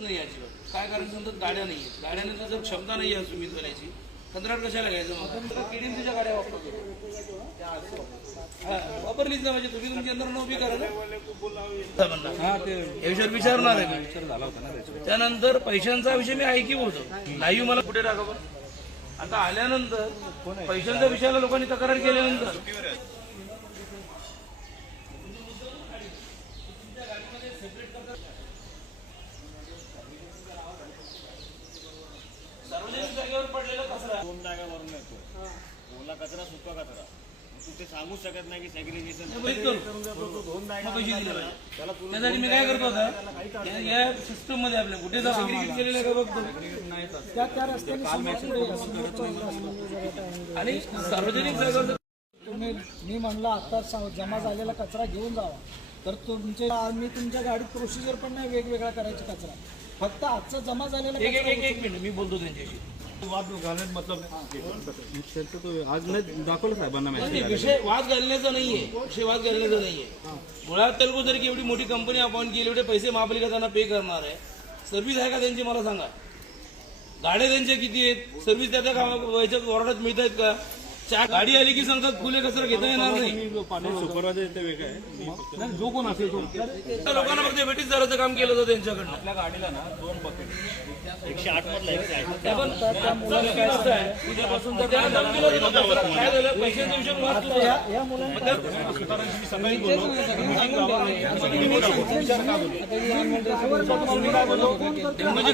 नाही अजिबात. काय कारण समजत गाड्या नाही आहेत, गाड्याने तर जर क्षमता नाही आहे सुमितवाल्याची कंत्राट कशाला घ्यायचं? मग केडीएम तुझ्या गाड्या वापरतो वापरलीच ना, म्हणजे तुम्ही तुमची यंत्रणा उभी करा ना. याविषयावर विचारणार आहे विचार झाला होता ना. त्यानंतर पैशांचा विषय मी ऐकी बोलतो, लाईव्ह मला कुठे टाका बरं. आता आल्यानंतर पैशांच्या विषयाला लोकांनी तक्रार केल्यानंतर सार्वजनिक जागेवर पडलेला कचरा 2 जागावरून येतो. ओला कचरा, सुका कचरा. तू ते सांगू शकत नाही की सेग्रिगेशन पैसे दिले पाहिजे. त्यासाठी मी काय करतो आता या सिस्टम मध्ये आपल्या कुठे जर सेग्रिगेट केलेलं का बघतो आणि सार्वजनिक जागेवर मी म्हणलं आता जमा झालेला कचरा घेऊन जावा, तर मी तुमच्या गाडीत प्रोसिजर पण नाही वेगवेगळा करायचा कचरा, फक्त आजचा जमा झालेला एक मिनिट मी बोलतो त्यांच्याशी. वाद घालण्यात मतलब आज नाही दाखवलं साहेबांना नाही, विषय वाद घालण्याचा नाहीये, विषय वाद घालण्याचा नाहीये. मुळात तेलगू जर की एवढी मोठी कंपनी अपॉइंट केली, एवढे पैसे महापालिका त्यांना पे करणार आहे, सर्व्हिस आहे का त्यांची मला सांगा. गाड्या त्यांच्या किती आहेत, सर्व्हिस त्या याच्यात वॉर्डात मिळत आहेत का? गाडी आली की सांगतात फुले कचरा घेता येणार नाही. सुपरवायझर येते वेगळं आहे, जो कोण असेल तो त्या लोकांना फक्त भेटीच जराचं काम केलं होतं त्यांच्याकडनं. आपल्या गाडीला ना 2 बकेट 108 मधला 108 पण उद्यापासून तर त्या धमकीला दिलं. काय झालं, पैशांच्या विषयावर वाद सुरू आहे. या म्हणजे